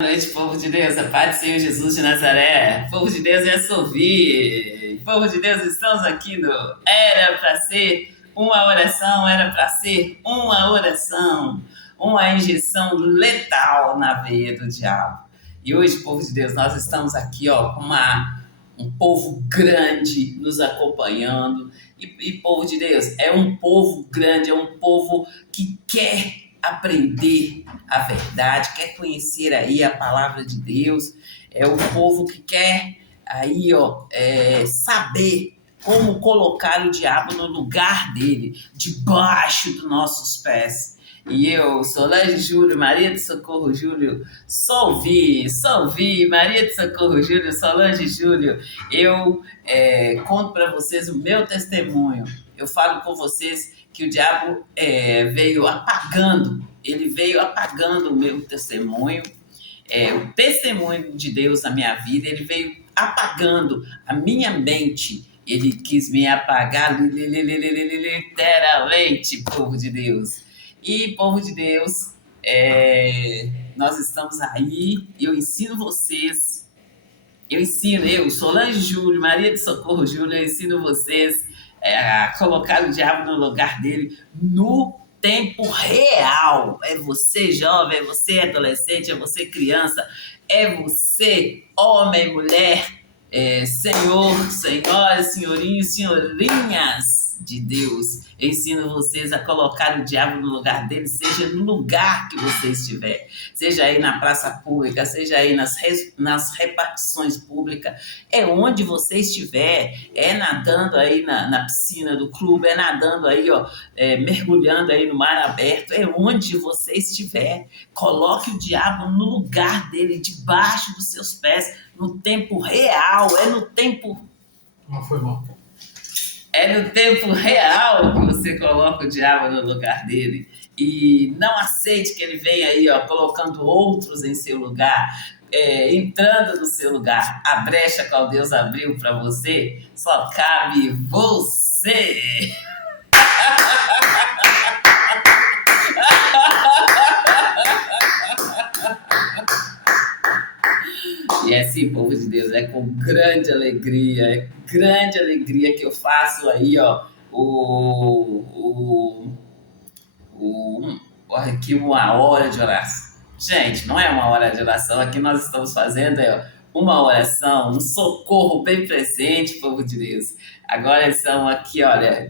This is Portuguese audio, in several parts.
Boa noite, povo de Deus, a paz do Senhor Jesus de Nazaré. Povo de Deus, é ouvir. Povo de Deus, estamos aqui no Era para Ser uma Oração, era para ser uma oração, uma injeção letal na veia do diabo. E hoje, povo de Deus, nós estamos aqui com um povo grande nos acompanhando. E povo de Deus, é um povo grande, é um povo que quer aprender a verdade, quer conhecer aí a palavra de Deus, é o povo que quer aí, saber como colocar o diabo no lugar dele, debaixo dos nossos pés. E eu, Solange Júlio, Maria de Socorro Júlio, Solvi, Maria de Socorro Júlio, Solange Júlio, eu conto para vocês o meu testemunho. Eu falo com vocês que o diabo veio apagando o meu testemunho, o testemunho de Deus na minha vida, ele veio apagando a minha mente, ele quis me apagar literalmente, povo de Deus. E, povo de Deus, nós estamos aí, eu ensino vocês, eu, Solange Júlio, Maria de Socorro Júlio, eu ensino vocês a colocar o diabo no lugar dele no tempo real. É você jovem, é você adolescente, é você criança, é você homem, mulher, senhor, senhoras, senhorinhos, senhorinhas de Deus. Eu ensino vocês a colocar o diabo no lugar dele, seja no lugar que você estiver, seja aí na praça pública, seja aí nas repartições públicas, onde você estiver, nadando aí na piscina do clube, nadando aí, mergulhando aí no mar aberto, onde você estiver, coloque o diabo no lugar dele, debaixo dos seus pés, no tempo real, no tempo... Não foi mal. É no tempo real que você coloca o diabo no lugar dele. E não aceite que ele venha aí, colocando outros em seu lugar, entrando no seu lugar. A brecha que Deus abriu para você, só cabe você. E é assim, povo de Deus, é com grande alegria que eu faço aí, aqui uma hora de oração. Gente, não é uma hora de oração, aqui nós estamos fazendo uma oração, um socorro bem presente, povo de Deus. Agora são aqui,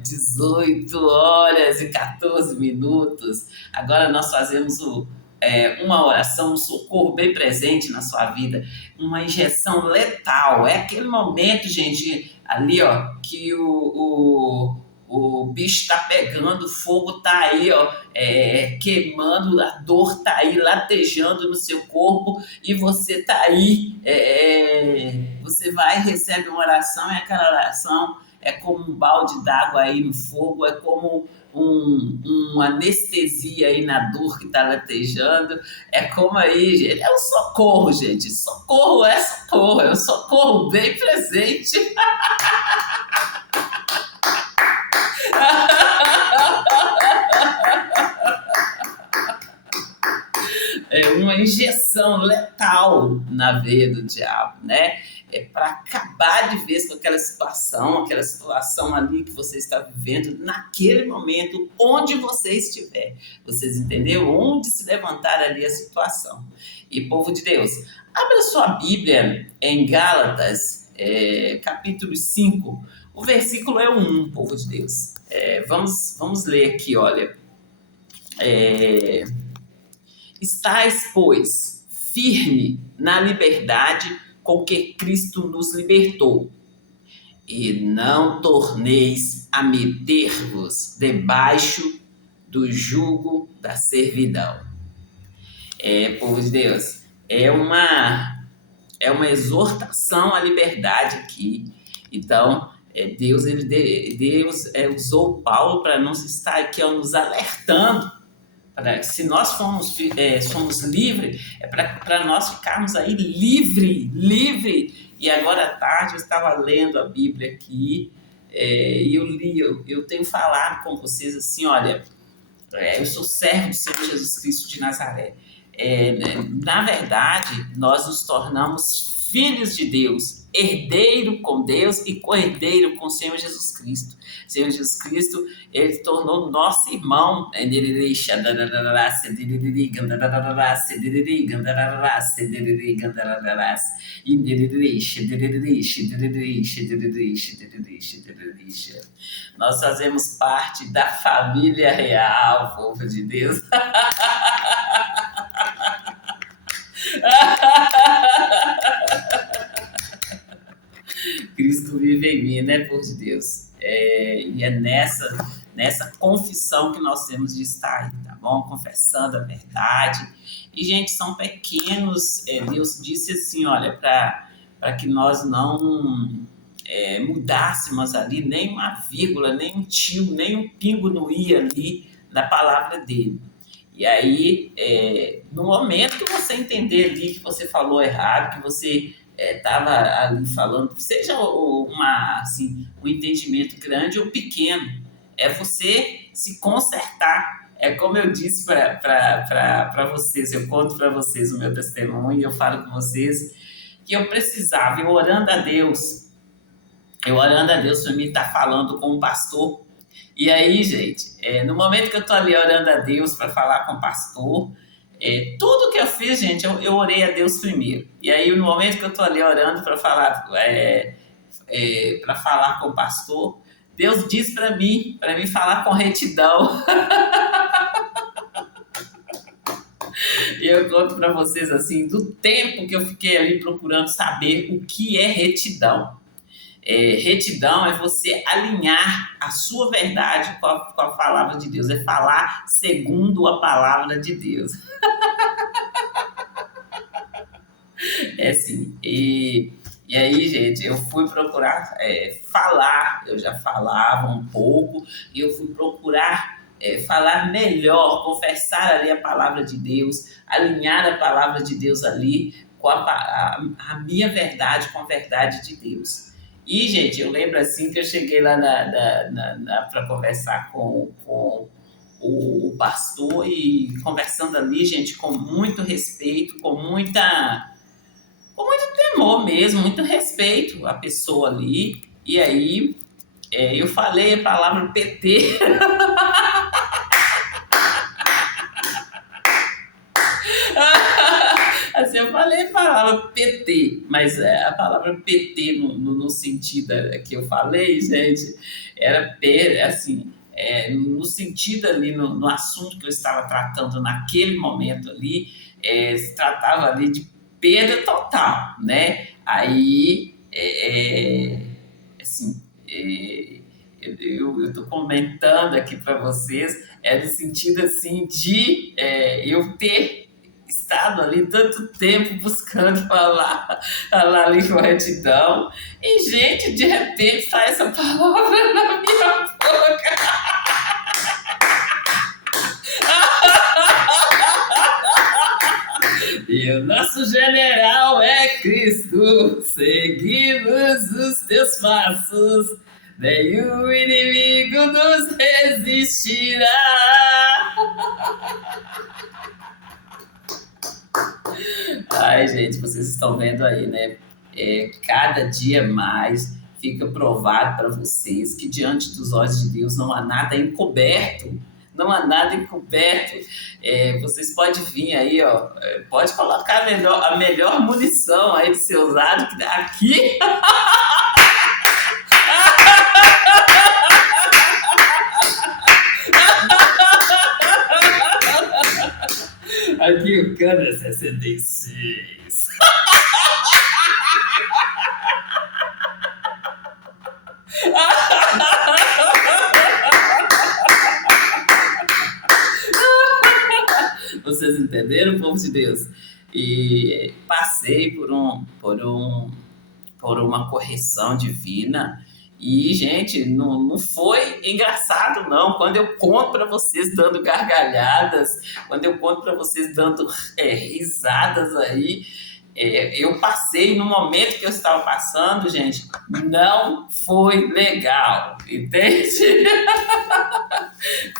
18 horas e 14 minutos. Agora nós fazemos uma oração, um socorro bem presente na sua vida, uma injeção letal. É aquele momento, gente, ali, que o bicho está pegando, o fogo está aí, queimando, a dor está aí, latejando no seu corpo, e você está aí, você vai e recebe uma oração, e aquela oração é como um balde d'água aí no fogo, é como uma anestesia aí na dor que está latejando, é como aí, gente, é um socorro, gente, socorro, é um socorro bem presente. É uma injeção letal na veia do diabo, né? É para acabar de vez com aquela situação ali que você está vivendo naquele momento, onde você estiver. Vocês entenderam? Onde se levantar ali a situação. E, povo de Deus, abra sua Bíblia em Gálatas, capítulo 5, o versículo é o 1, povo de Deus. Vamos ler aqui, olha. Estais, pois, firme na liberdade com que Cristo nos libertou, e não torneis a meter-vos debaixo do jugo da servidão. Povo de Deus, é uma exortação à liberdade aqui. Então, Deus usou Paulo para nos estar aqui, nos alertando. Se nós somos livres, é para nós ficarmos aí livre. E agora à tarde eu estava lendo a Bíblia aqui, e eu tenho falado com vocês assim, olha, eu sou servo do Senhor Jesus Cristo de Nazaré. Na verdade, nós nos tornamos filhos de Deus, herdeiro com Deus e co-herdeiro com o Senhor Jesus Cristo. O Senhor Jesus Cristo, ele tornou nosso irmão. Nós fazemos parte da família real, povo de Deus. Cristo vive em mim, né, povo de Deus? E é nessa confissão que nós temos de estar aí, tá bom? Confessando a verdade. E, gente, são pequenos. Deus disse assim, olha, para que nós não mudássemos ali nem uma vírgula, nem um tio, nem um pingo no i ali na palavra dele. E aí, no momento que você entender ali que você falou errado, que você estava ali falando, seja um entendimento grande ou pequeno, é você se consertar. É como eu disse para vocês, eu conto para vocês o meu testemunho, eu falo com vocês que eu precisava, eu orando a Deus para mim estar falando com o pastor. E aí, gente, no momento que eu estou ali orando a Deus para falar com o pastor, tudo que eu fiz, gente, eu orei a Deus primeiro. E aí, no momento que eu estou ali orando para falar com o pastor, Deus diz para mim falar com retidão. E eu conto para vocês, assim, do tempo que eu fiquei ali procurando saber o que é retidão. Retidão é você alinhar a sua verdade com a palavra de Deus, é falar segundo a palavra de Deus. Assim, e aí, gente, eu fui procurar falar, eu já falava um pouco, e eu fui procurar falar melhor, confessar ali a palavra de Deus, alinhar a palavra de Deus ali com a minha verdade, com a verdade de Deus. E, gente, eu lembro assim que eu cheguei lá para conversar com o pastor e conversando ali, gente, com muito respeito, com muito temor mesmo, muito respeito à pessoa ali. E aí eu falei a palavra PT. Assim, eu falei a palavra PT, mas a palavra PT no sentido que eu falei, gente, era assim, no sentido ali, no assunto que eu estava tratando naquele momento ali, se tratava ali de perda total, né? Aí, assim, eu estou comentando aqui para vocês, no sentido assim de eu ter estado ali tanto tempo buscando falar ali com retidão, e, gente, de repente sai essa palavra na minha boca. E o nosso general é Cristo, seguimos os teus passos, nenhum inimigo nos resistirá. Ai, gente, vocês estão vendo aí, né? Cada dia mais fica provado para vocês que diante dos olhos de Deus não há nada encoberto. Não há nada encoberto. Vocês podem vir aí, ó, pode colocar a melhor munição aí de ser usado aqui. Aqui o cano 66. Vocês entenderam, povo de Deus? E passei por uma correção divina. E, gente, não foi engraçado, não. Quando eu conto para vocês dando gargalhadas, quando eu conto para vocês dando risadas aí, eu passei no momento que eu estava passando, gente, não foi legal, entende?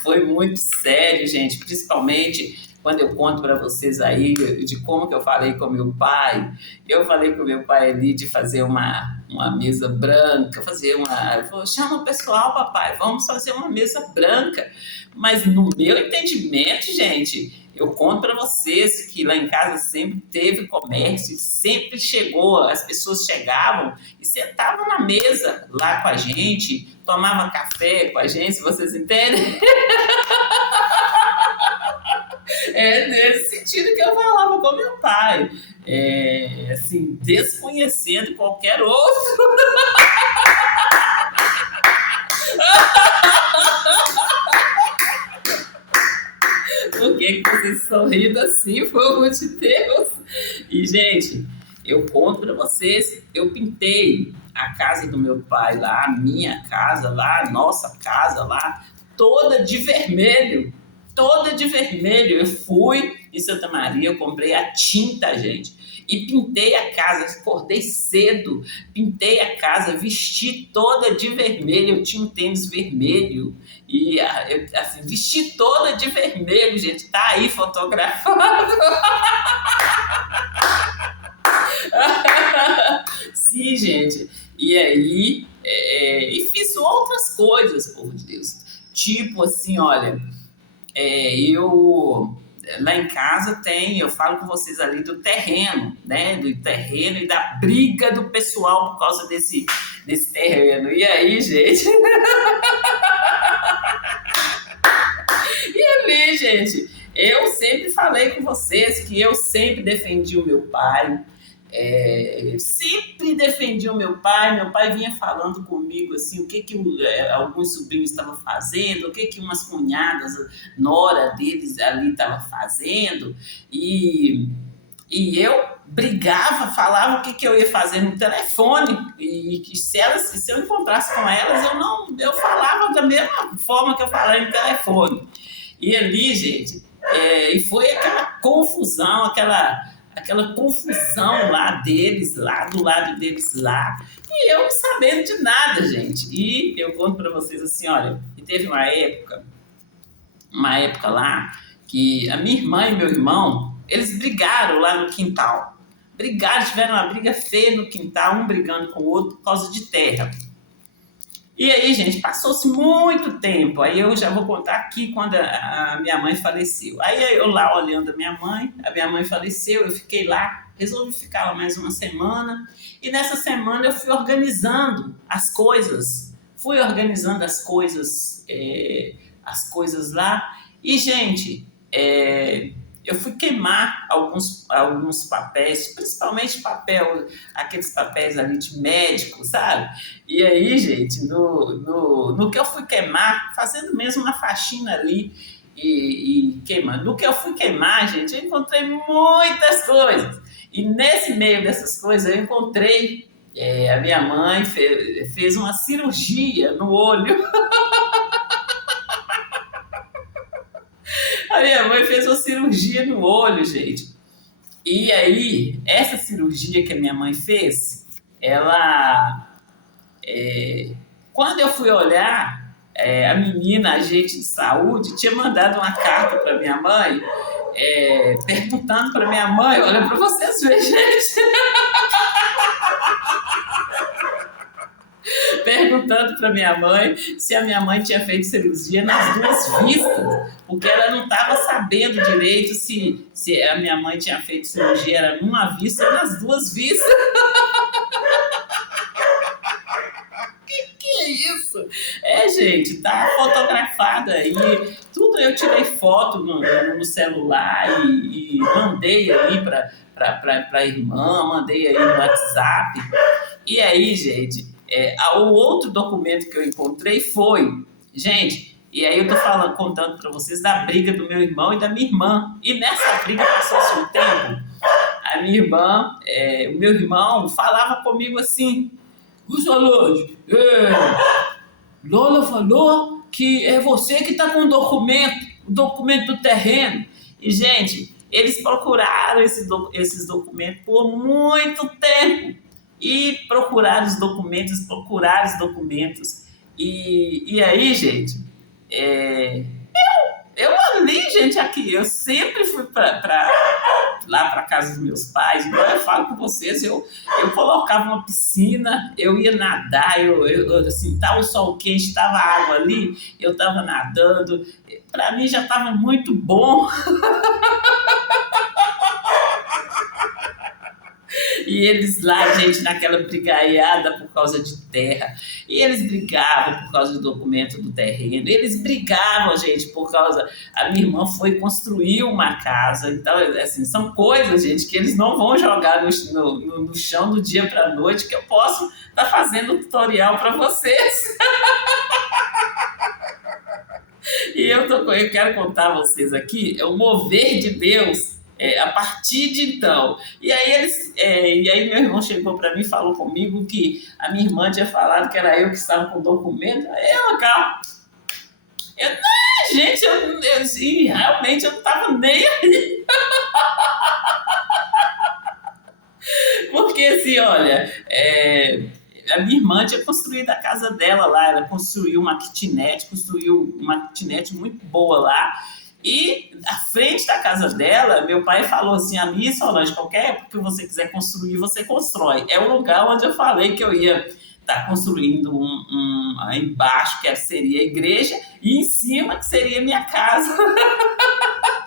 Foi muito sério, gente, principalmente quando eu conto para vocês aí de como que eu falei com meu pai, eu falei com meu pai ali de fazer uma mesa branca, eu falei, chama o pessoal, papai, vamos fazer uma mesa branca. Mas no meu entendimento, gente, eu conto para vocês que lá em casa sempre teve comércio, sempre chegou, as pessoas chegavam e sentavam na mesa lá com a gente, tomavam café com a gente, se vocês entendem. É nesse sentido que eu falava com meu pai. Assim, desconhecendo qualquer outro. Por que vocês estão rindo assim, por amor de Deus? E, gente, eu conto para vocês, eu pintei a casa do meu pai lá, a minha casa lá, a nossa casa lá, toda de vermelho. Toda de vermelho. Eu fui em Santa Maria, eu comprei a tinta, gente. E pintei a casa, acordei cedo, pintei a casa, vesti toda de vermelho. Eu tinha um tênis vermelho. E assim, vesti toda de vermelho, gente. Tá aí fotografado. Sim, gente. E aí, e fiz outras coisas, povo de Deus. Tipo assim, olha, eu lá em casa eu falo com vocês ali do terreno, né? Do terreno e da briga do pessoal por causa desse terreno. E aí, gente? E ali, gente, eu sempre falei com vocês que eu sempre defendi o meu pai. Sempre defendi o meu pai vinha falando comigo assim, o que alguns sobrinhos estavam fazendo, o que umas cunhadas, nora deles ali estavam fazendo, e eu brigava, falava o que eu ia fazer no telefone, e que se eu encontrasse com elas, eu falava da mesma forma que eu falava no telefone. E ali, gente, e foi aquela confusão, aquela confusão lá deles, lá do lado deles lá, e eu não sabendo de nada, gente. E eu conto para vocês assim, olha, e teve uma época lá que a minha irmã e meu irmão, eles brigaram lá no quintal. Brigaram, tiveram uma briga feia no quintal, um brigando com o outro por causa de terra. E aí, gente, passou-se muito tempo. Aí eu já vou contar aqui quando a minha mãe faleceu. Aí eu lá olhando a minha mãe faleceu, eu fiquei lá, resolvi ficar lá mais uma semana. E nessa semana eu fui organizando as coisas. As coisas lá. E, gente, eu fui queimar alguns papéis, principalmente aqueles papéis ali de médico, sabe? E aí, gente, no que eu fui queimar, fazendo mesmo uma faxina ali e queimando. No que eu fui queimar, gente, eu encontrei muitas coisas. E nesse meio dessas coisas, eu encontrei. A minha mãe fez uma cirurgia no olho. A minha mãe fez uma cirurgia no olho, gente. E aí, essa cirurgia que a minha mãe fez, quando eu fui olhar, a menina, agente de saúde, tinha mandado uma carta para minha mãe, perguntando para minha mãe, olha para vocês verem, gente, perguntando para minha mãe se a minha mãe tinha feito cirurgia nas duas vistas, porque ela não estava sabendo direito se a minha mãe tinha feito cirurgia era numa vista ou nas duas vistas. Que é isso? Gente, tá fotografado aí, tudo eu tirei foto no celular e mandei aí para a irmã, mandei aí no WhatsApp. E aí, gente, o outro documento que eu encontrei foi, gente, e aí eu tô contando para vocês da briga do meu irmão e da minha irmã. E nessa briga passou-se um tempo, a minha irmã, o meu irmão falava comigo assim, ô Solange, Lola falou que é você que tá com o documento do terreno. E, gente, eles procuraram esses documentos por muito tempo. E procuraram os documentos. E aí, gente, Eu ali, gente, aqui, eu sempre fui lá para casa dos meus pais, igual eu falo com vocês, eu colocava uma piscina, eu ia nadar, assim, tava o sol quente, tava água ali, eu tava nadando, para mim já tava muito bom. E eles lá, gente, naquela brigaiada por causa de terra. E eles brigavam por causa do documento do terreno. Eles brigavam, gente, por causa. A minha irmã foi construir uma casa. Então, assim, são coisas, gente, que eles não vão jogar no chão do dia para a noite, que eu posso estar fazendo um tutorial para vocês. E eu quero contar a vocês aqui, é o mover de Deus a partir de então. E aí meu irmão chegou para mim e falou comigo que a minha irmã tinha falado que era eu que estava com o documento. Aí calma. Gente, realmente eu não estava nem aí. Porque assim, olha, a minha irmã tinha construído a casa dela lá, ela construiu uma kitnet muito boa lá. E à frente da casa dela, meu pai falou assim: a minha, Solange, qualquer época que você quiser construir, você constrói. É o lugar onde eu falei que eu ia estar construindo embaixo, que seria a igreja, e em cima, que seria a minha casa.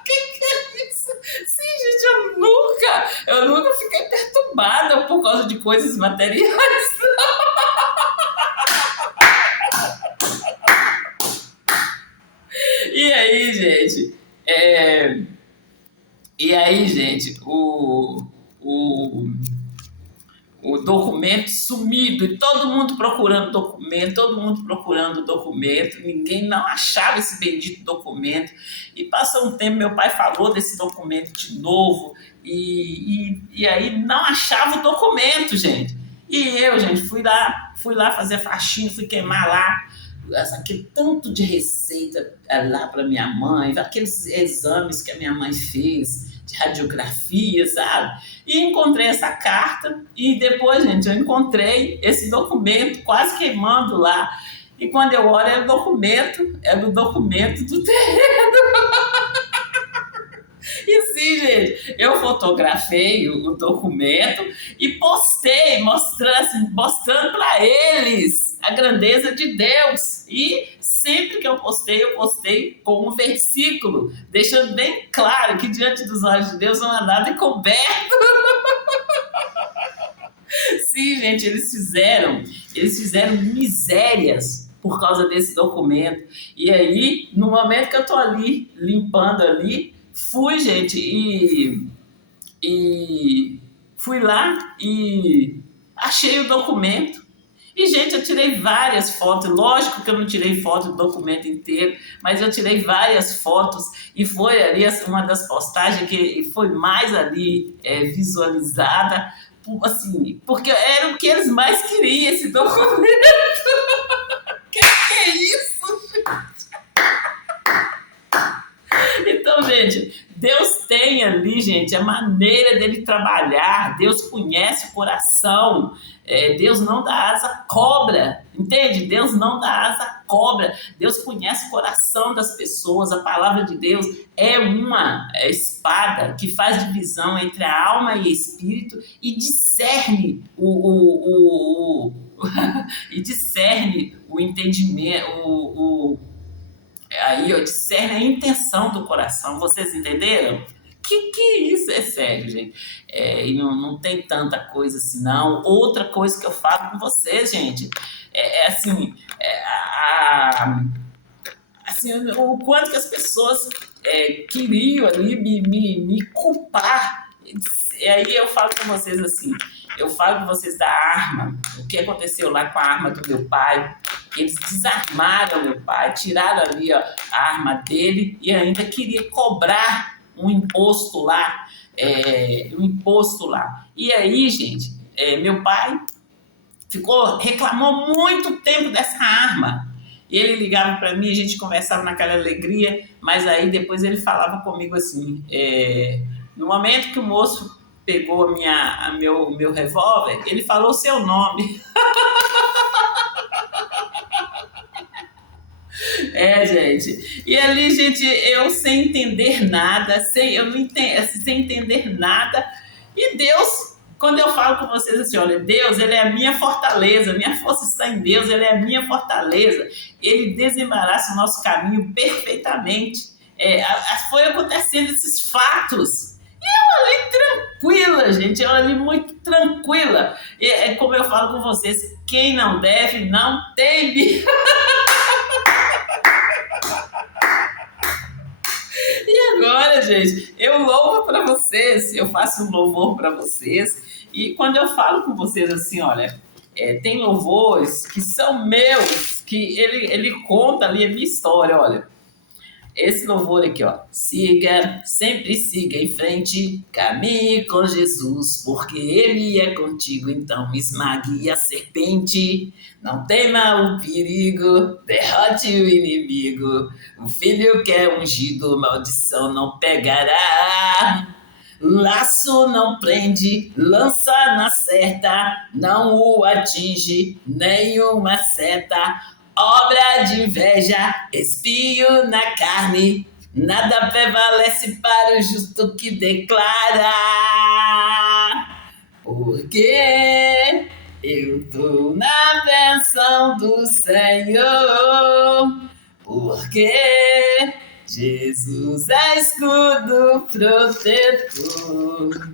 Que é isso? Sim, gente, eu nunca fiquei perturbada por causa de coisas materiais. E aí, gente, é, e aí, gente, o documento sumido, e todo mundo procurando documento, ninguém não achava esse bendito documento. E passou um tempo, meu pai falou desse documento de novo, e aí não achava o documento, gente. E eu, gente, fui lá fazer faxina, fui queimar lá aquele tanto de receita lá para minha mãe, aqueles exames que a minha mãe fez, de radiografia, sabe? E encontrei essa carta e depois, gente, eu encontrei esse documento quase queimando lá. E quando eu olho, é do documento do terreno. E sim, gente, eu fotografei o documento e postei, mostrando para eles a grandeza de Deus. E sempre que eu postei com um versículo, deixando bem claro que diante dos olhos de Deus não há nada encoberto. Sim, gente, eles fizeram misérias por causa desse documento. E aí, no momento que eu tô ali, limpando ali, fui, gente, e fui lá e achei o documento. E, gente, eu tirei várias fotos. Lógico que eu não tirei foto do documento inteiro, mas eu tirei várias fotos. E foi ali uma das postagens que foi mais ali visualizada. Assim, porque era o que eles mais queriam, esse documento. Que é isso, gente? Então, gente, Deus tem ali, gente, a maneira dele trabalhar. Deus conhece o coração. Deus não dá asa à cobra, entende? Deus não dá asa à cobra. Deus conhece o coração das pessoas. A palavra de Deus é uma espada que faz divisão entre a alma e o espírito e discerne e discerne o entendimento, aí, ó, discerne a intenção do coração. Vocês entenderam? Que isso é sério, gente. E não tem tanta coisa assim, não. Outra coisa que eu falo com vocês, gente, assim, assim, o quanto que as pessoas queriam ali me culpar. E aí eu falo com vocês assim, eu falo com vocês da arma, o que aconteceu lá com a arma do meu pai. Eles desarmaram meu pai, tiraram ali, ó, a arma dele e ainda queria cobrar um imposto lá, E aí, gente, meu pai reclamou muito tempo dessa arma. E ele ligava para mim, a gente conversava naquela alegria, mas aí depois ele falava comigo assim, no momento que o moço pegou meu revólver, ele falou seu nome. Gente. E ali, gente, eu sem entender nada, eu não entendo, assim, sem entender nada. E Deus, quando eu falo com vocês assim, olha, Deus, ele é a minha fortaleza, minha força está em Deus, ele é a minha fortaleza. Ele desembaraça o nosso caminho perfeitamente. Foi acontecendo esses fatos. Ali tranquila, gente, ela ali muito tranquila. É como eu falo com vocês, quem não deve, não teme. E agora, gente, eu louvo para vocês, eu faço um louvor para vocês. E quando eu falo com vocês assim, olha, tem louvores que são meus, que ele conta ali a minha história, olha. Esse louvor aqui, ó. Siga, sempre siga em frente, caminhe com Jesus, porque Ele é contigo, então esmague a serpente. Não tema o perigo, derrote o inimigo. O filho que é ungido, maldição não pegará. Laço não prende, lança na certa, não o atinge nenhuma seta. Obra de inveja, espinho na carne, nada prevalece para o justo que declara. Porque eu tô na bênção do Senhor, porque Jesus é escudo protetor,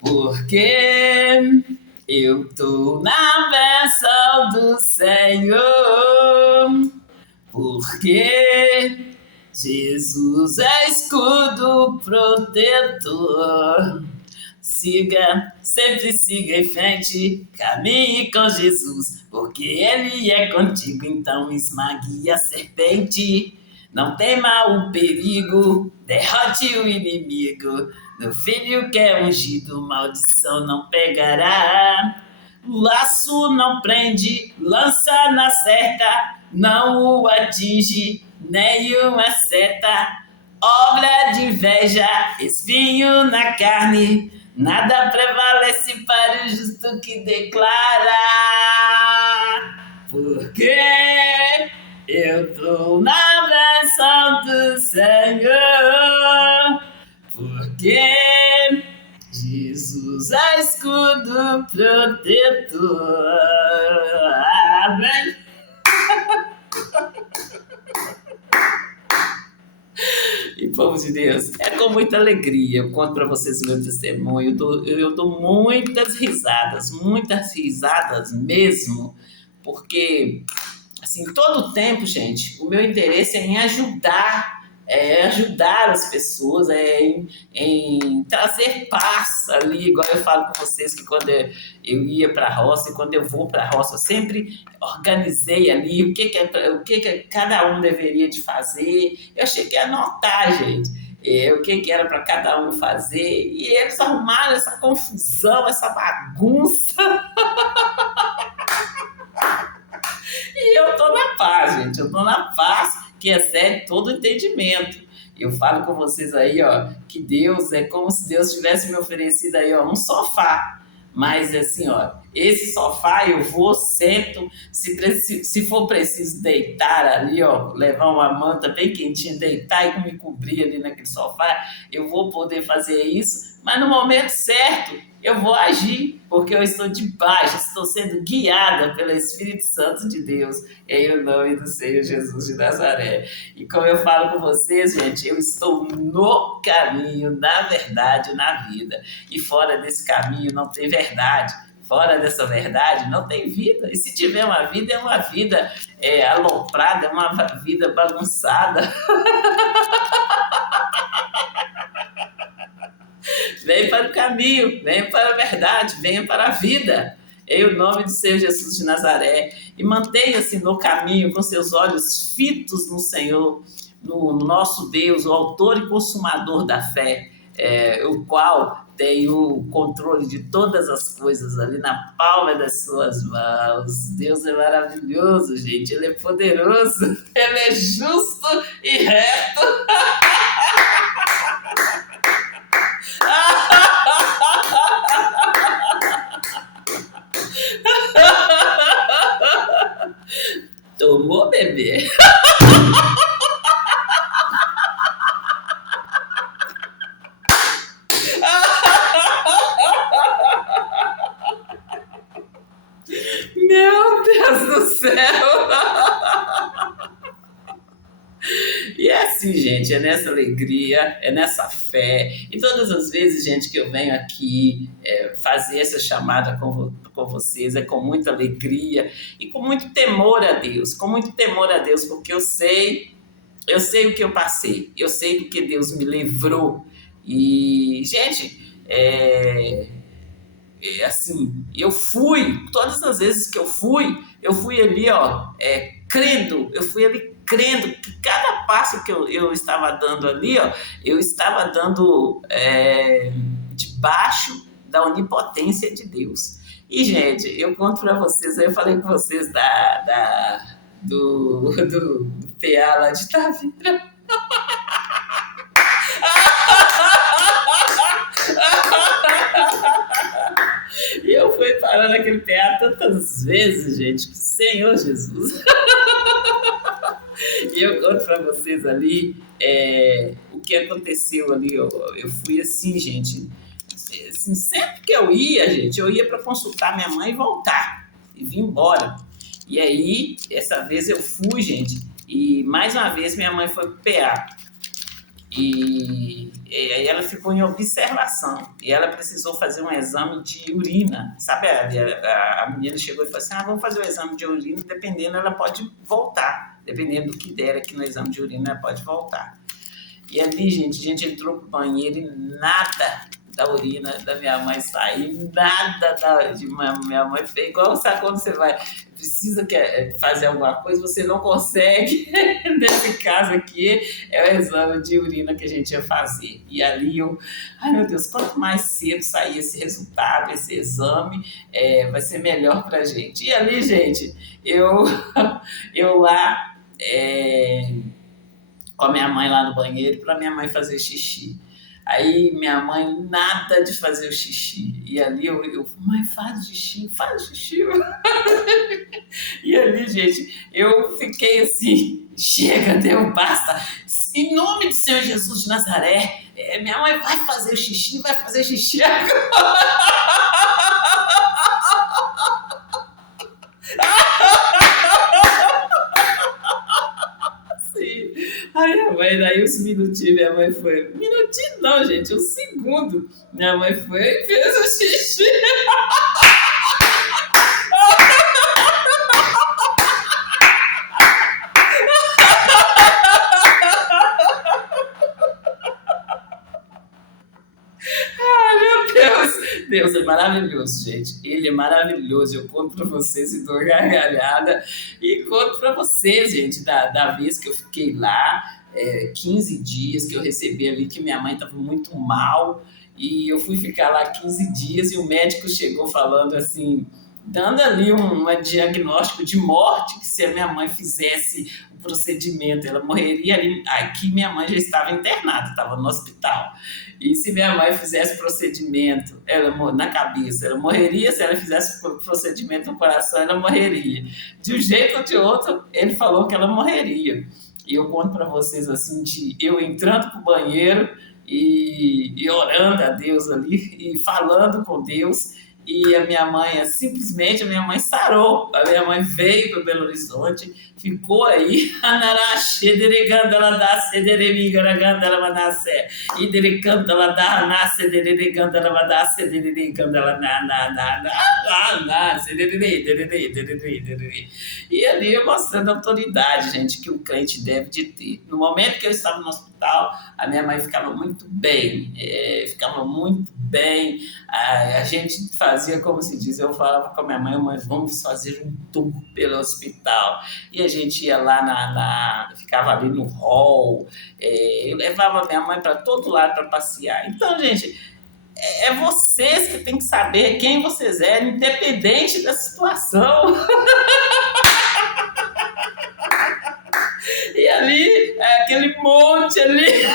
porque eu tô na bênção do Senhor, porque Jesus é escudo protetor. Siga, sempre siga em frente, caminhe com Jesus, porque Ele é contigo, então esmague a serpente. Não tema o perigo, derrote o inimigo. No filho que é ungido, maldição não pegará. Laço não prende, lança na certa, não o atinge nenhuma seta. Obra de inveja, espinho na carne, nada prevalece para o justo que declara. Porque eu tô na bênção do Senhor, porque Jesus é escudo protetor. Amém. E, povo de Deus, é com muita alegria. Eu conto para vocês o meu testemunho. Eu dou muitas risadas mesmo, porque, assim, todo tempo, gente, o meu interesse é em ajudar as pessoas, em trazer paz ali, igual eu falo com vocês que quando eu ia para a roça e quando eu vou para a roça, eu sempre organizei ali o que cada um deveria de fazer. Eu cheguei a anotar, gente, o que era para cada um fazer, e eles arrumaram essa confusão, essa bagunça. E eu tô na paz, gente, eu tô na paz que excede todo entendimento. Eu falo com vocês aí, ó, que Deus é como se Deus tivesse me oferecido aí, ó, um sofá. Mas assim, ó, esse sofá eu vou, sento, se for preciso deitar ali, ó, levar uma manta bem quentinha, deitar e me cobrir ali naquele sofá, eu vou poder fazer isso, mas no momento certo eu vou agir, porque eu estou debaixo, estou sendo guiada pelo Espírito Santo de Deus, em nome do Senhor Jesus de Nazaré. E como eu falo com vocês, gente, eu estou no caminho, na verdade, na vida. E fora desse caminho não tem verdade. Fora dessa verdade não tem vida. E se tiver uma vida, é uma vida aloprada, é uma vida bagunçada. Vem para o caminho, vem para a verdade, venha para a vida. Em o nome do Senhor Jesus de Nazaré. E mantenha-se no caminho com seus olhos fitos no Senhor, no nosso Deus, o autor e consumador da fé, o qual tem o controle de todas as coisas ali na palma das suas mãos. Deus é maravilhoso, gente. Ele é poderoso, Ele é justo e reto. Tomou, bebê? do céu! E é assim, gente, é nessa alegria, é nessa fé. E todas as vezes, gente, que eu venho aqui fazer essa chamada com vocês, é com muita alegria e com muito temor a Deus, porque eu sei o que eu passei, eu sei do que Deus me livrou. E, gente, assim, todas as vezes que eu fui ali, ó, eu fui ali crendo que cada passo que eu estava dando ali, ó, eu estava dando debaixo da onipotência de Deus. E, gente, eu conto para vocês, eu falei com vocês do PA lá de Tavira. E eu fui parar naquele PA tantas vezes, gente, que Senhor Jesus. E eu conto para vocês ali o que aconteceu ali. Eu fui assim, gente. Assim, sempre que eu ia, gente, eu ia para consultar minha mãe e voltar. E vim embora. E aí, essa vez eu fui, gente. E mais uma vez minha mãe foi pro PA. E aí ela ficou em observação. E ela precisou fazer um exame de urina. Sabe, a menina chegou e falou assim, vamos fazer o exame de urina, dependendo, ela pode voltar. Dependendo do que der aqui no exame de urina, ela pode voltar. E ali, gente, a gente entrou pro banheiro e nada da urina da minha mãe saiu, nada de minha mãe fez. Igual, sabe quando você precisa fazer alguma coisa, você não consegue. Nesse caso aqui, é o exame de urina que a gente ia fazer. E ali ai meu Deus, quanto mais cedo sair esse resultado, esse exame, vai ser melhor pra gente. E ali, gente, eu lá com a minha mãe lá no banheiro para minha mãe fazer xixi. Aí minha mãe, nada de fazer o xixi. E ali mãe, faz xixi. E ali, gente, eu fiquei assim, chega, deu, basta. Em nome do Senhor Jesus de Nazaré, minha mãe vai fazer o xixi agora. Aí minha mãe, daí uns minutinhos, minha mãe foi. Minutinho não, gente, um segundo. Minha mãe foi e fez o xixi. Ai, meu Deus! Deus é maravilhoso, gente. Ele é maravilhoso. Eu conto pra vocês e dou gargalhada. E conto pra vocês, gente, da vez que eu fiquei lá, 15 dias que eu recebi ali, que minha mãe estava muito mal. E eu fui ficar lá 15 dias e o médico chegou falando assim, dando ali um diagnóstico de morte, que se a minha mãe fizesse o procedimento, ela morreria ali. Aqui minha mãe já estava internada, estava no hospital. E se minha mãe fizesse o procedimento na cabeça, ela morreria. Se ela fizesse o procedimento no coração, ela morreria. De um jeito ou de outro, ele falou que ela morreria. E eu conto para vocês assim, de eu entrando pro banheiro e orando a Deus ali, e falando com Deus. E a minha mãe, simplesmente, a minha mãe sarou. A minha mãe veio para Belo Horizonte, ficou aí, e ali mostrando a autoridade, gente, que o crente deve de ter. No momento que eu estava no hospital, a minha mãe ficava muito bem, a gente fazia, como se diz, eu falava com a minha mãe, mas vamos fazer um tour pelo hospital. E a gente ia lá ficava ali no hall, eu levava minha mãe para todo lado para passear. Então, gente, é vocês que têm que saber quem vocês eram, independente da situação. E ali, aquele monte ali.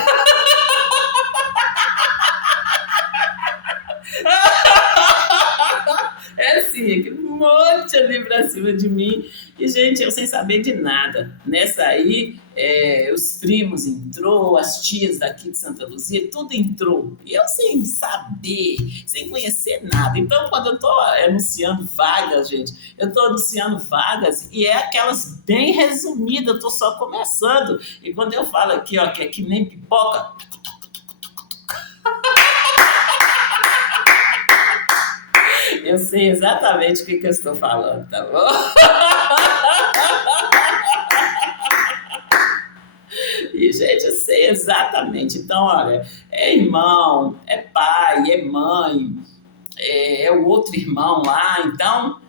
É assim, aquele monte ali pra cima de mim. E, gente, eu sem saber de nada. Nessa aí, os primos entrou, as tias daqui de Santa Luzia, tudo entrou. E eu sem saber, sem conhecer nada. Então, quando eu tô anunciando vagas, gente, eu tô anunciando vagas e é aquelas bem resumidas, eu tô só começando. E quando eu falo aqui, ó, que é que nem pipoca, eu sei exatamente o que eu estou falando, tá bom? E, gente, eu sei exatamente. Então, olha, é irmão, é pai, é mãe, é o outro irmão lá. Então,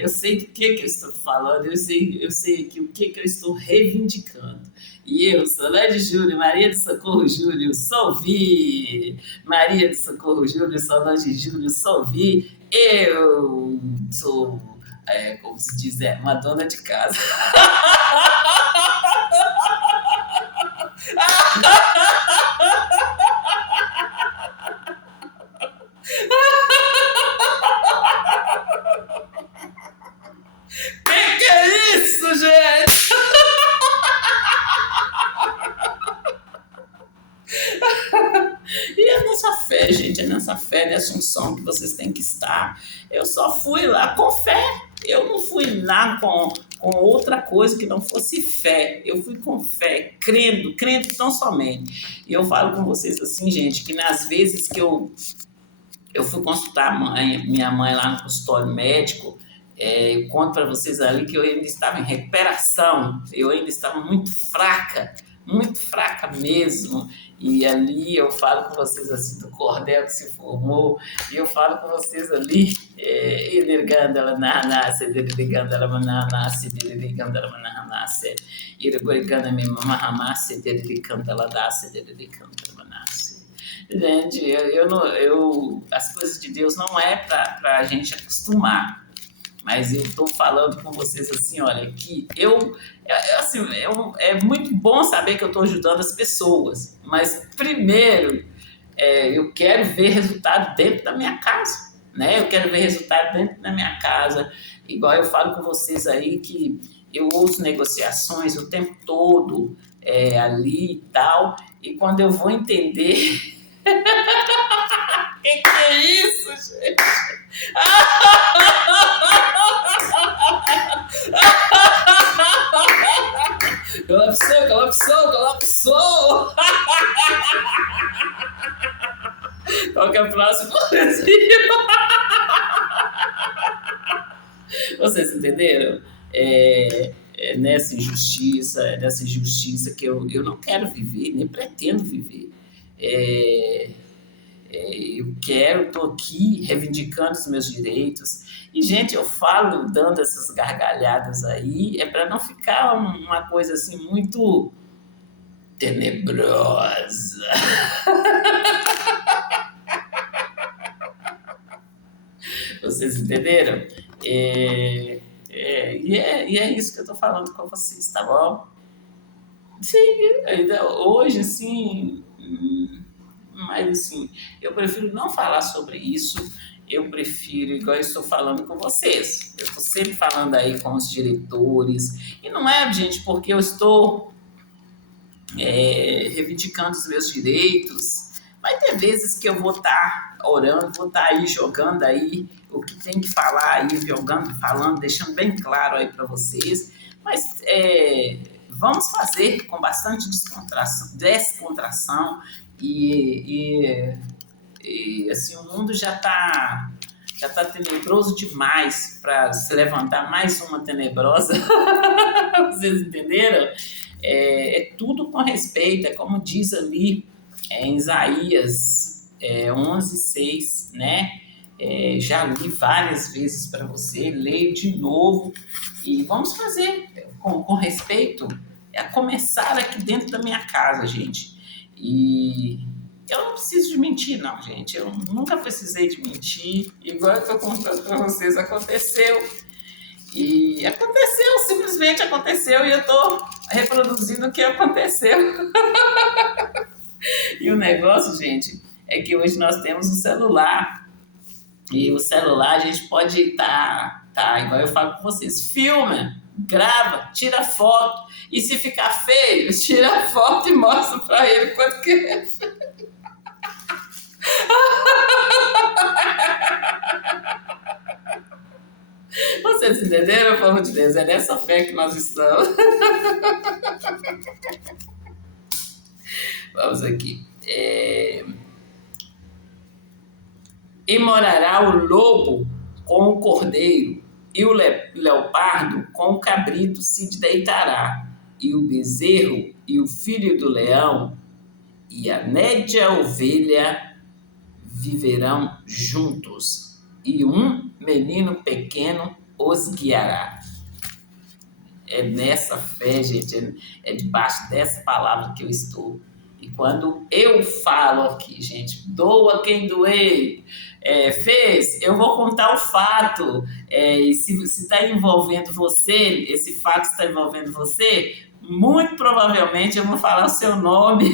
eu sei do que eu estou falando, eu sei que o que eu estou reivindicando. E eu, Solange Júnior, Maria do Socorro Júnior, Solvi, Maria do Socorro Júnior, Solange Júnior, Solvi, eu sou, como se diz, uma dona de casa. Que é isso, gente? E é nessa fé, gente, é nessa fé de Assunção que vocês têm que estar. Eu só fui lá com fé. Eu não fui lá com outra coisa que não fosse fé. Eu fui com fé, crendo tão somente. E eu falo com vocês assim, gente, que nas vezes que eu fui consultar minha mãe lá no consultório médico, eu conto para vocês ali que eu ainda estava em recuperação, eu ainda estava muito fraca mesmo. E ali eu falo com vocês assim do cordel que se formou, e eu falo com vocês ali, Irigandala Nanase, Dirigandala Mananase, Dirigandala Mananase, Irigandala Mimamahamasse, Dirigandala Dase, Dirigandala Manase. Gente, as coisas de Deus não é para a gente acostumar, mas eu estou falando com vocês assim, olha, que é muito bom saber que eu estou ajudando as pessoas, mas primeiro eu quero ver resultado dentro da minha casa, né? Eu quero ver resultado dentro da minha casa, igual eu falo com vocês aí que eu ouço negociações o tempo todo ali e tal, e quando eu vou entender que é isso, gente? Colapsou! Qual que é o próximo? Vocês entenderam? É nessa injustiça que eu não quero viver, nem pretendo viver. Eu estou aqui reivindicando os meus direitos. E, gente, eu falo dando essas gargalhadas aí, para não ficar uma coisa assim muito tenebrosa. Vocês entenderam? E é isso que eu estou falando com vocês, tá bom? Sim, ainda hoje, assim, mas assim, eu prefiro não falar sobre isso. Eu prefiro, igual eu estou falando com vocês, eu estou sempre falando aí com os diretores, e não é, gente, porque eu estou reivindicando os meus direitos. Vai ter vezes que eu vou estar orando, vou estar aí jogando aí o que tem que falar aí, jogando, falando, deixando bem claro aí para vocês, mas vamos fazer com bastante descontração e assim, o mundo já está tenebroso demais para se levantar mais uma tenebrosa. Vocês entenderam? Tudo com respeito, como diz ali em Isaías 11:6, né? Já li várias vezes para você, leio de novo e vamos fazer com respeito, a começar aqui dentro da minha casa, gente. E eu não preciso de mentir, não, gente. Eu nunca precisei de mentir. Igual eu estou contando para vocês, aconteceu. E aconteceu, simplesmente aconteceu. E eu estou reproduzindo o que aconteceu. E o negócio, gente, é que hoje nós temos um celular. E o celular a gente pode tá, igual eu falo com vocês, filma, grava, tira foto, e se ficar feio, tira foto e mostra para ele quanto que é. Vocês entenderam, povo de Deus? É nessa fé que nós estamos. Vamos aqui. E morará o lobo com o cordeiro, e o leopardo com o cabrito se deitará, e o bezerro e o filho do leão e a nédia ovelha viverão juntos, e um menino pequeno os guiará. É nessa fé, gente, é debaixo dessa palavra que eu estou. E quando eu falo aqui, gente, doa quem doer, fez, eu vou contar o fato. E se está envolvendo você, esse fato está envolvendo você, muito provavelmente eu vou falar o seu nome.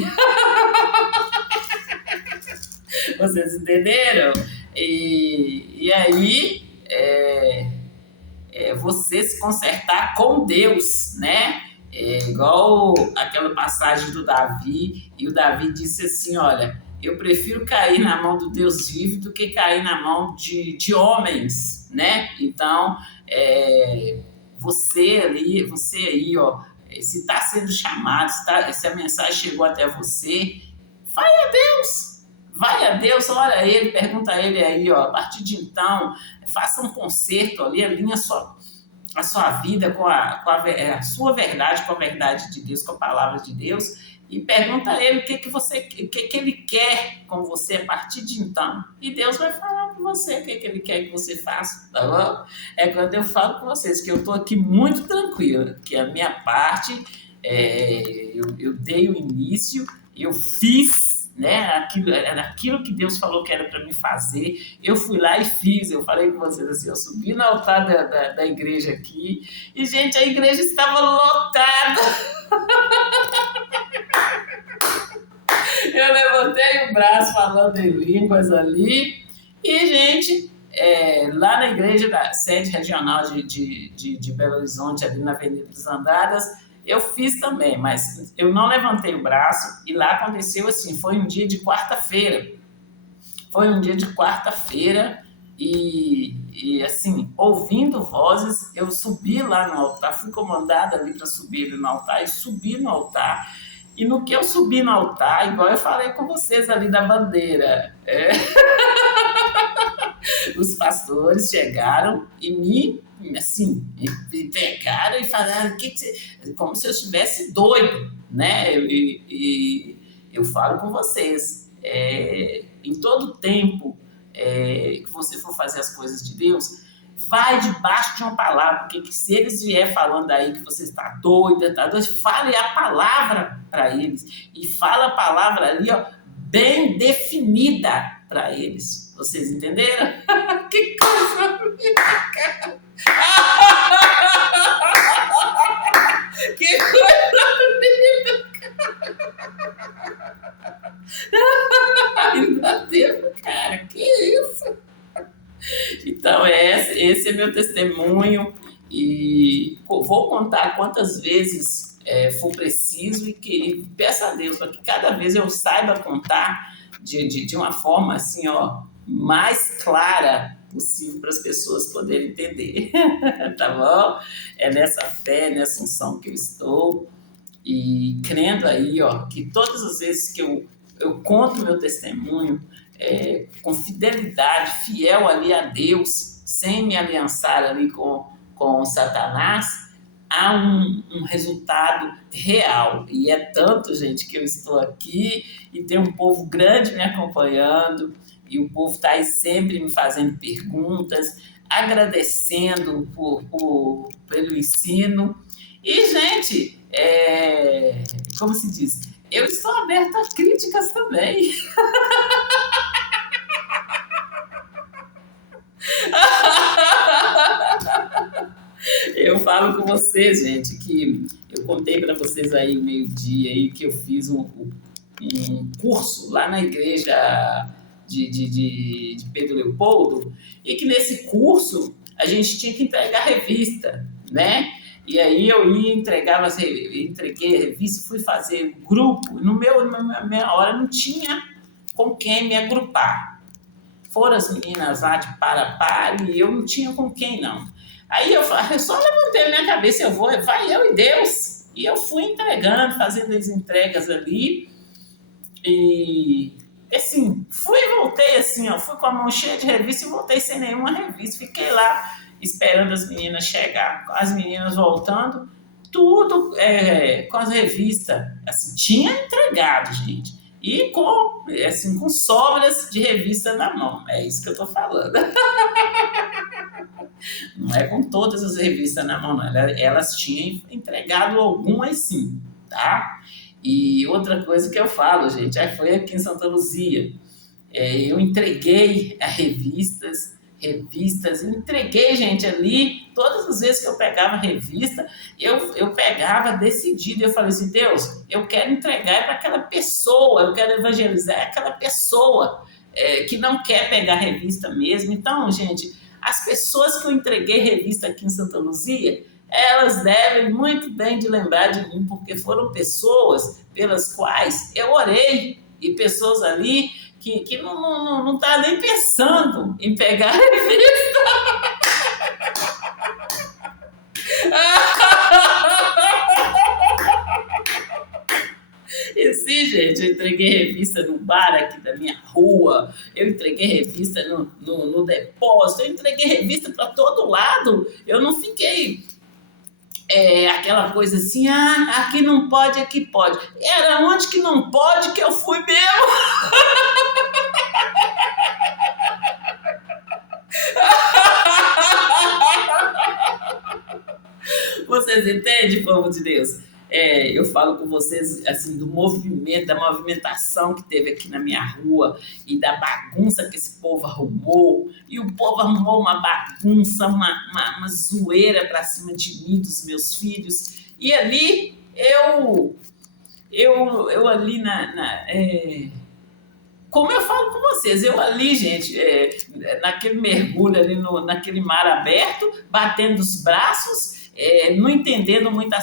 Vocês entenderam? E aí, você se consertar com Deus, né? Igual aquela passagem do Davi, e o Davi disse assim, olha, eu prefiro cair na mão do Deus vivo do que cair na mão de homens, né? Então, você aí, ó, se está sendo chamado, se a mensagem chegou até você, vai a Deus, ora a Ele, pergunta a Ele aí, ó, a partir de então, faça um concerto ali, alinha a sua vida com a sua verdade, com a verdade de Deus, com a palavra de Deus, e pergunta a Ele o que Ele quer com você a partir de então. E Deus vai falar com você o que Ele quer que você faça, tá bom? É quando eu falo com vocês que eu estou aqui muito tranquila, que a minha parte, eu dei o início, eu fiz, né, aquilo que Deus falou que era para me fazer, eu fui lá e fiz. Eu falei com vocês assim, eu subi no altar da igreja aqui, e gente, a igreja estava lotada. Eu levantei o braço falando em línguas ali, e gente, lá na igreja da sede regional de Belo Horizonte, ali na Avenida dos Andradas, eu fiz também, mas eu não levantei o braço, e lá aconteceu assim, foi um dia de quarta-feira, e assim, ouvindo vozes, eu subi lá no altar, fui comandada ali para subir no altar, e subi no altar, e no que eu subi no altar, igual eu falei com vocês ali da bandeira, os pastores chegaram e me pegaram e falaram como se eu estivesse doido, né? E eu falo com vocês, em todo tempo que você for fazer as coisas de Deus, vai debaixo de uma palavra, porque se eles vier falando aí que você está doida, fale a palavra para eles, e fala a palavra ali, ó, bem definida para eles. Vocês entenderam? Que coisa bonita! Que coisa bonita! Ainda tempo, cara, que isso? Então, esse é meu testemunho, e vou contar quantas vezes for preciso, e peço a Deus para que cada vez eu saiba contar de uma forma assim, ó, mais clara possível para as pessoas poderem entender, tá bom? É nessa fé, nessa unção que eu estou, e crendo aí, ó, que todas as vezes que eu conto meu testemunho, com fidelidade, fiel ali a Deus, sem me aliançar ali com Satanás, há um resultado real. E é tanto, gente, que eu estou aqui e tem um povo grande me acompanhando, e o povo está aí sempre me fazendo perguntas, agradecendo pelo ensino. E, gente, como se diz, eu estou aberta a críticas também. Eu falo com vocês, gente, que eu contei para vocês aí meio-dia aí que eu fiz um curso lá na igreja de Pedro Leopoldo, e que nesse curso a gente tinha que entregar revista, né? E aí eu entreguei a revista, fui fazer grupo, na minha hora não tinha com quem me agrupar. Foram as meninas lá de para e eu não tinha com quem, não. Aí eu só levantei a minha cabeça, vai eu e Deus. E eu fui entregando, fazendo as entregas ali. E assim, fui e voltei assim, ó, fui com a mão cheia de revista e voltei sem nenhuma revista. Fiquei lá esperando as meninas chegar, as meninas voltando, tudo com as revistas. Assim, tinha entregado, gente. E com sobras de revista na mão. É isso que eu tô falando. Não é com todas as revistas na mão, não. Elas tinham entregado algumas sim, tá? E outra coisa que eu falo, gente, foi aqui em Santa Luzia. Eu entreguei a revistas, entreguei, gente, ali, todas as vezes que eu pegava revista, eu pegava decidido, eu falei assim, Deus, eu quero entregar para aquela pessoa, eu quero evangelizar aquela pessoa que não quer pegar revista mesmo. Então, gente, as pessoas que eu entreguei revista aqui em Santa Luzia, elas devem muito bem de lembrar de mim, porque foram pessoas pelas quais eu orei, e pessoas ali que não tá nem pensando em pegar a revista. E sim, gente, eu entreguei revista no bar aqui da minha rua, eu entreguei revista no depósito, eu entreguei revista para todo lado. Eu não fiquei aquela coisa assim, aqui não pode, aqui pode. Era onde que não pode que eu fui mesmo. Vocês entendem, povo de Deus? Eu falo com vocês assim do movimento, da movimentação que teve aqui na minha rua e da bagunça que esse povo arrumou. E o povo arrumou uma bagunça, uma zoeira para cima de mim, dos meus filhos. E ali eu ali como eu falo com vocês, eu ali, gente, naquele mergulho ali, naquele mar aberto, batendo os braços, não entendendo muita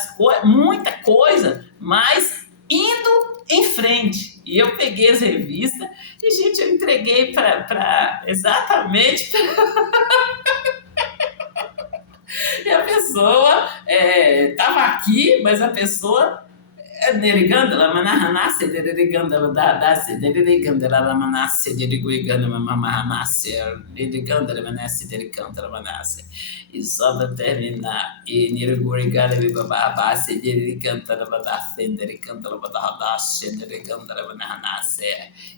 coisa, mas indo em frente. E eu peguei as revistas e, gente, eu entreguei exatamente e a pessoa estava aqui, mas a pessoa Neriganda, Manahanasse, Deriganda, Dadasse, Deriganda, Manasse, Deriguiganda, Mamamasse, Deriganda, Manasse, Dericanta, Manasse. E só para terminar, e Niriguriganda, Bababasse, Dericanta, Badafe, Dericanta, Badahadasse, Deriganda, Manahanasse,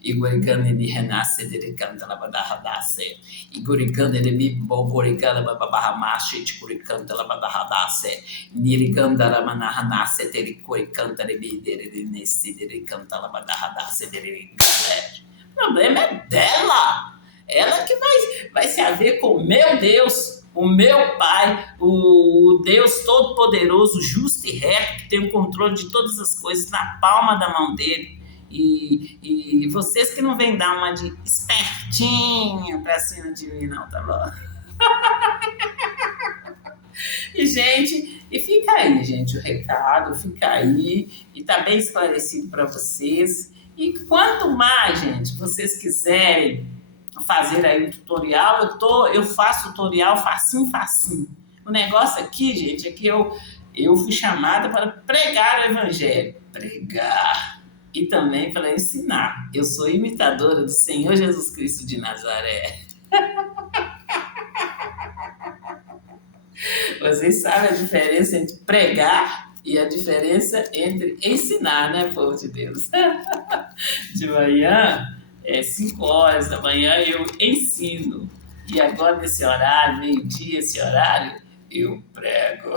e Guiganda, Nirenasse, Dericanta, Badahadasse, e Guriganda, Biboguriganda, Babahamache, Curicanta, Badahadasse, Niriganda, Manahanasse, Dericanta, o problema é dela. Ela que vai se haver com o meu Deus, o meu Pai, o Deus Todo-Poderoso, justo e reto, que tem o controle de todas as coisas na palma da mão dele. E vocês que não vêm dar uma de espertinha pra cima de mim, não, tá bom? E, gente, fica aí, gente, o recado, fica aí, e tá bem esclarecido para vocês. E quanto mais, gente, vocês quiserem fazer aí um tutorial, eu faço tutorial facinho. O negócio aqui, gente, é que eu fui chamada para pregar o evangelho. Pregar. E também para ensinar. Eu sou imitadora do Senhor Jesus Cristo de Nazaré. Vocês sabem a diferença entre pregar e a diferença entre ensinar, né, povo de Deus? De manhã, 5 horas da manhã, eu ensino. E agora, nesse horário, meio-dia, esse horário, eu prego.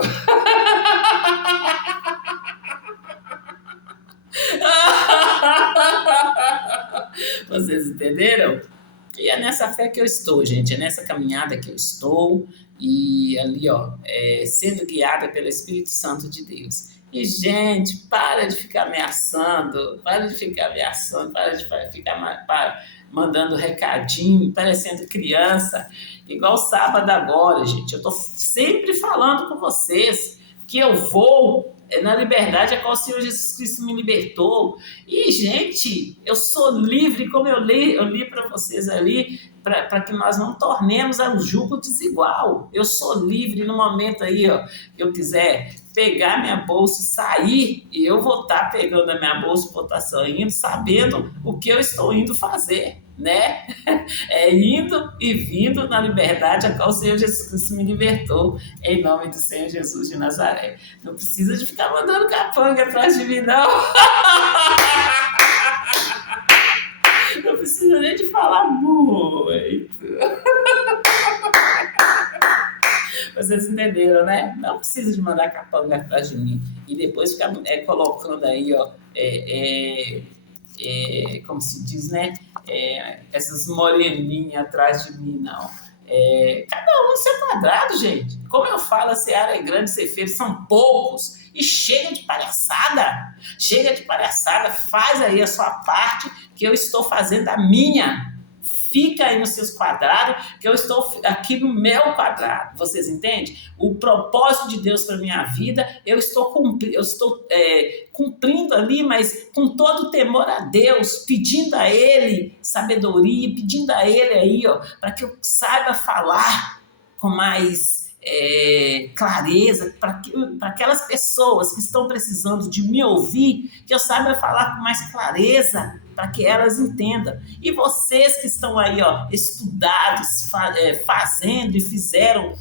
Vocês entenderam? E é nessa fé que eu estou, gente, é nessa caminhada que eu estou, e ali, ó, sendo guiada pelo Espírito Santo de Deus. E, gente, para de ficar ameaçando, para de ficar mandando recadinho, parecendo criança, igual sábado agora, gente. Eu estou sempre falando com vocês que eu vou na liberdade a qual o Senhor Jesus Cristo me libertou. E, gente, eu sou livre, como eu li para vocês ali, para que nós não tornemos um jugo desigual. Eu sou livre no momento aí, ó, que eu quiser pegar minha bolsa e sair, e eu vou estar pegando a minha bolsa, vou estar saindo, sabendo o que eu estou indo fazer, né? É indo e vindo na liberdade a qual o Senhor Jesus Cristo me libertou, em nome do Senhor Jesus de Nazaré. Não precisa de ficar mandando capanga atrás de mim, não. Não precisa nem de falar muito. Vocês entenderam, né? Não precisa de mandar capanga atrás de mim. E depois ficar colocando aí, ó, como se diz, né? Essas moreninhas atrás de mim, não. Cada um no seu quadrado, gente. Como eu falo, a seara é grande, ceifeiros são poucos. E chega de palhaçada. Chega de palhaçada. Faz aí a sua parte, que eu estou fazendo a minha. Fica aí nos seus quadrados, que eu estou aqui no meu quadrado. Vocês entendem? O propósito de Deus para minha vida, eu estou cumprindo ali, mas com todo o temor a Deus, pedindo a Ele sabedoria, pedindo a Ele aí, ó, para que eu saiba falar com mais clareza, para aquelas pessoas que estão precisando de me ouvir, que eu saiba falar com mais clareza, para que elas entendam. E vocês que estão aí, ó, estudados, fazendo e fizeram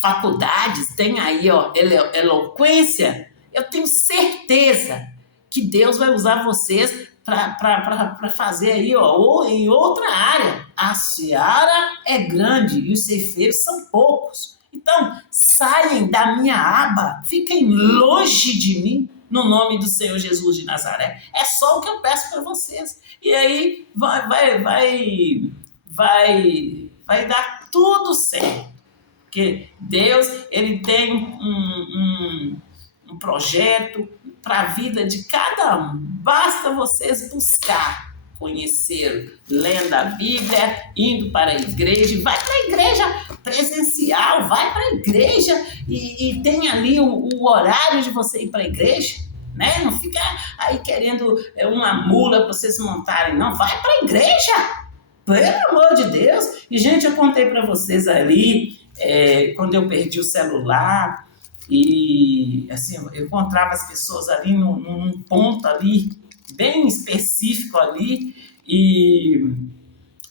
faculdades, tem aí, ó, eloquência, eu tenho certeza que Deus vai usar vocês para fazer aí, ó, ou em outra área. A seara é grande e os ceifeiros são poucos. Então, saem da minha aba, fiquem longe de mim, no nome do Senhor Jesus de Nazaré. É só o que eu peço para vocês. E aí vai dar tudo certo. Porque Deus, Ele tem um projeto para a vida de cada um. Basta vocês buscar, conhecer, lendo a Bíblia, indo para a igreja. Vai para a igreja presencial, vai para a igreja e tem ali o horário de você ir para a igreja, né? Não fica aí querendo uma mula para vocês montarem, não. Vai para a igreja, pelo amor de Deus. E, gente, eu contei para vocês ali, quando eu perdi o celular, e assim, eu encontrava as pessoas ali num ponto ali, bem específico ali, e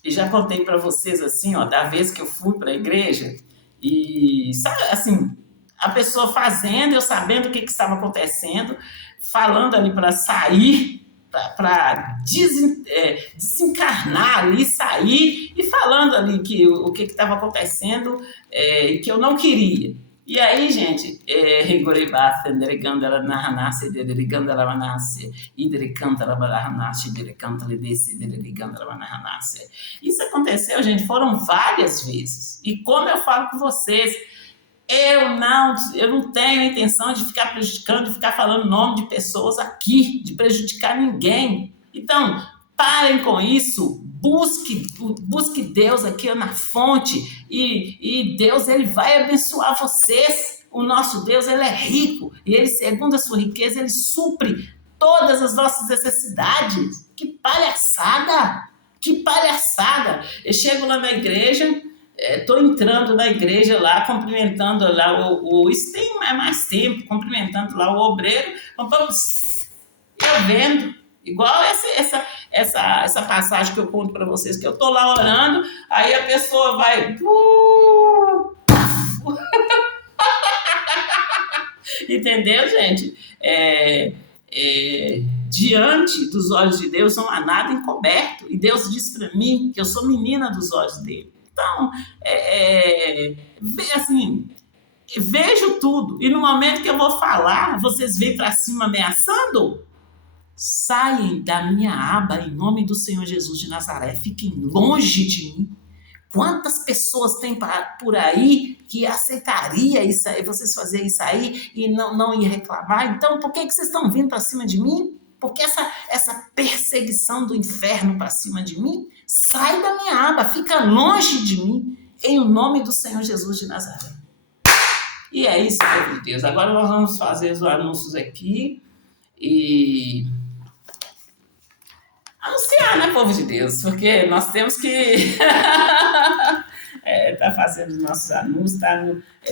já contei para vocês assim, ó, da vez que eu fui para a igreja, e sabe, assim, a pessoa fazendo, eu sabendo o que estava acontecendo, falando ali para sair, para desencarnar ali, sair, e falando ali o que estava acontecendo, e que eu não queria. E aí, gente, isso aconteceu, gente, foram várias vezes. E como eu falo com vocês, eu não tenho a intenção de ficar prejudicando, de ficar falando nome de pessoas aqui, de prejudicar ninguém. Então, parem com isso. Busque Deus aqui na fonte e Deus, Ele vai abençoar vocês. O nosso Deus, Ele é rico e Ele, segundo a sua riqueza, Ele supre todas as nossas necessidades. Que palhaçada! Que palhaçada! Eu chego lá na igreja, estou entrando na igreja lá, cumprimentando lá isso tem mais tempo, cumprimentando lá o obreiro, eu vendo, igual essa passagem que eu conto para vocês, que eu estou lá orando, aí a pessoa vai... Entendeu, gente? Diante dos olhos de Deus não há nada encoberto. E Deus diz para mim que eu sou menina dos olhos dele. Então, assim, vejo tudo. E no momento que eu vou falar, vocês vêm para cima ameaçando? Saem da minha aba em nome do Senhor Jesus de Nazaré. Fiquem longe de mim. Quantas pessoas tem por aí que aceitaria isso aí, vocês fazerem isso aí e não ia reclamar? Então, por que vocês estão vindo para cima de mim? porque essa perseguição do inferno para cima de mim, sai da minha aba, fica longe de mim, em o nome do Senhor Jesus de Nazaré. E é isso, povo de Deus. Agora nós vamos fazer os anúncios aqui e anunciar, né, povo de Deus? Porque nós temos que tá fazendo os nossos anúncios,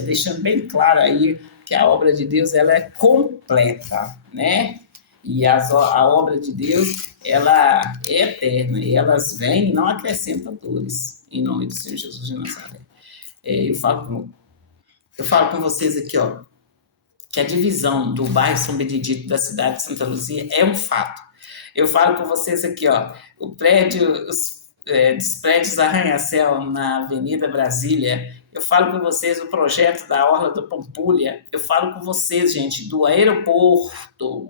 deixando bem claro aí que a obra de Deus ela é completa, né? E a obra de Deus ela é eterna e elas vêm e não acrescentam dores, em nome do Senhor Jesus de Nazaré. Eu falo com vocês aqui, ó, que a divisão do bairro São Benedito da cidade de Santa Luzia é um fato. Eu falo com vocês aqui, ó, dos prédios Arranha-Céu na Avenida Brasília. Eu falo com vocês o projeto da Orla do Pampulha. Eu falo com vocês, gente, do aeroporto.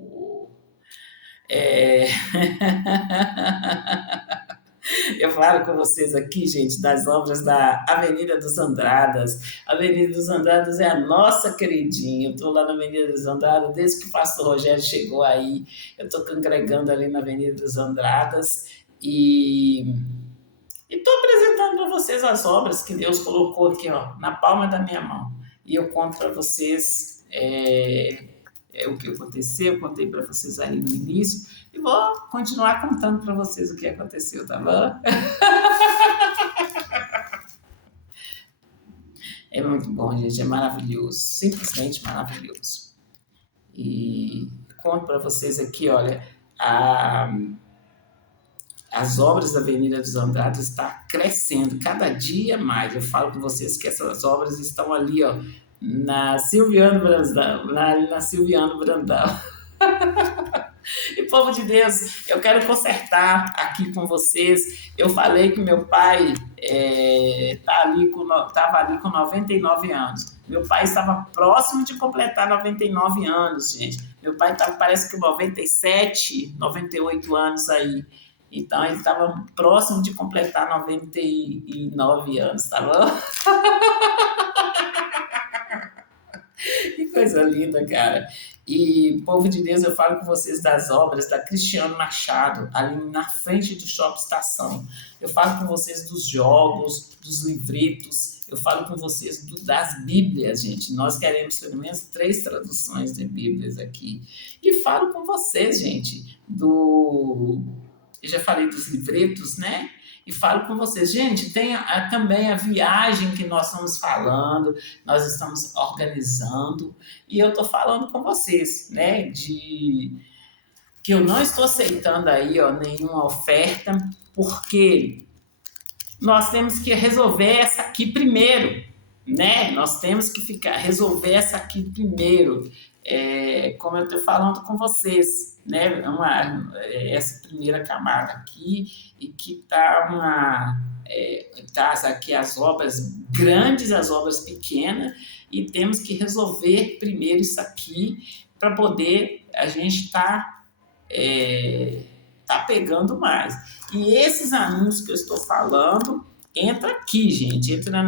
Eu falo com vocês aqui, gente, das obras da Avenida dos Andradas. A Avenida dos Andradas é a nossa queridinha. Eu estou lá na Avenida dos Andradas desde que o pastor Rogério chegou aí. Eu estou congregando ali na Avenida dos Andradas e estou apresentando para vocês as obras que Deus colocou aqui, ó, na palma da minha mão. E eu conto para vocês o que aconteceu, eu contei para vocês aí no início e vou continuar contando para vocês o que aconteceu, tá bom? É muito bom, gente, é maravilhoso, simplesmente maravilhoso. E conto para vocês aqui, olha, as obras da Avenida dos Andradas estão crescendo cada dia mais. Eu falo com vocês que essas obras estão ali, ó, na Silviano Brandão. E, povo de Deus, eu quero consertar aqui com vocês. Eu falei que meu pai estava ali com 99 anos. Meu pai estava próximo de completar 99 anos, gente. Meu pai estava, parece que 97, 98 anos aí. Então, ele estava próximo de completar 99 anos, tá bom? Que coisa linda, cara. E, povo de Deus, eu falo com vocês das obras da Cristiano Machado, ali na frente do Shopping Estação. Eu falo com vocês dos jogos, dos livretos. Eu falo com vocês das Bíblias, gente. Nós queremos pelo menos 3 traduções de Bíblias aqui. E falo com vocês, gente, eu já falei dos livretos, né? E falo com vocês, gente, tem também a viagem que nós estamos falando, nós estamos organizando, e eu estou falando com vocês, né, que eu não estou aceitando aí, ó, nenhuma oferta, porque nós temos que resolver essa aqui primeiro, né? Nós temos que resolver essa aqui primeiro, como eu estou falando com vocês, né? Essa primeira camada aqui, e que está aqui as obras grandes, as obras pequenas, e temos que resolver primeiro isso aqui para poder a gente tá pegando mais. E esses anúncios que eu estou falando, entra aqui, gente, entra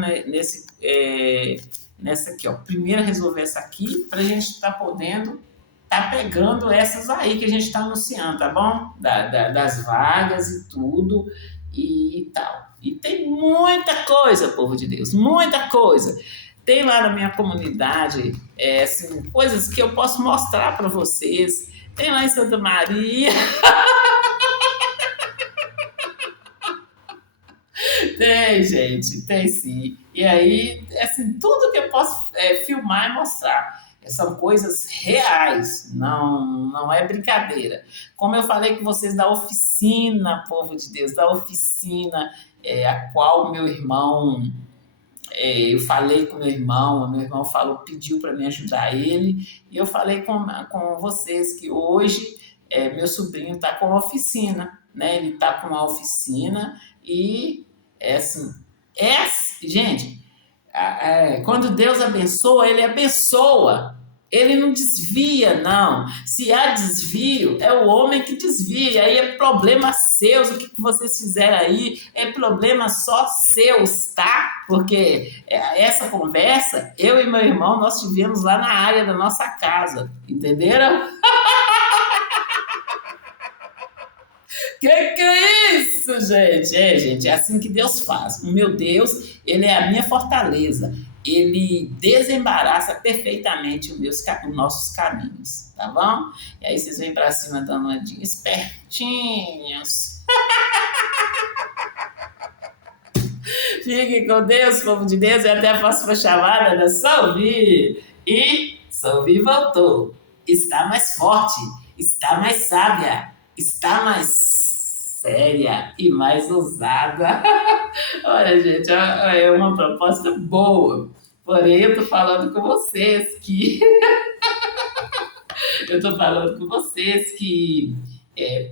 nessa aqui, ó. Primeiro resolver essa aqui para a gente estar podendo pegando essas aí que a gente está anunciando, tá bom? Das vagas e tudo e tal. E tem muita coisa, povo de Deus, muita coisa. Tem lá na minha comunidade assim, coisas que eu posso mostrar para vocês. Tem lá em Santa Maria. Tem, gente, tem sim. E aí, assim, tudo que eu posso filmar e mostrar. São coisas reais, não é brincadeira. Como eu falei com vocês da oficina, povo de Deus, da oficina, a qual meu irmão, eu falei com meu irmão pediu para me ajudar ele, e eu falei com vocês que hoje meu sobrinho está com a oficina, né? Ele está com a oficina e gente, quando Deus abençoa, Ele abençoa. Ele não desvia, não. Se há desvio, é o homem que desvia. Aí é problema seus. O que vocês fizeram aí é problema só seus, tá? Porque essa conversa, eu e meu irmão, nós tivemos lá na área da nossa casa. Entenderam? Que é isso, gente? Gente, é assim que Deus faz. O meu Deus, ele é a minha fortaleza. Ele desembaraça perfeitamente os nossos caminhos, tá bom? E aí vocês vêm pra cima dando uma de espertinhos. Fique com Deus, povo de Deus, e até a próxima chamada da Solvi. E Solvi voltou. Está mais forte, está mais sábia, está mais séria e mais ousada. Olha, gente, é uma proposta boa. Porém, eu tô falando com vocês que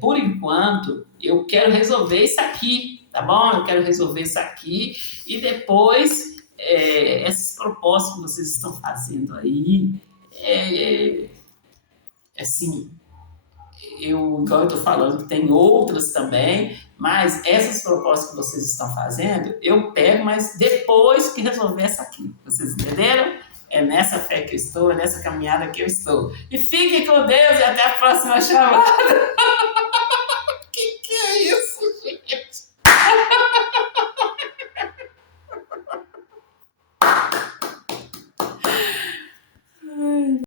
por enquanto, eu quero resolver isso aqui, tá bom? Eu quero resolver isso aqui e depois essas propostas que vocês estão fazendo aí, assim, igual eu estou falando, tem outras também, mas essas propostas que vocês estão fazendo, eu pego, mas depois que resolver essa aqui. Vocês entenderam? É nessa fé que eu estou, é nessa caminhada que eu estou. E fiquem com Deus e até a próxima chamada.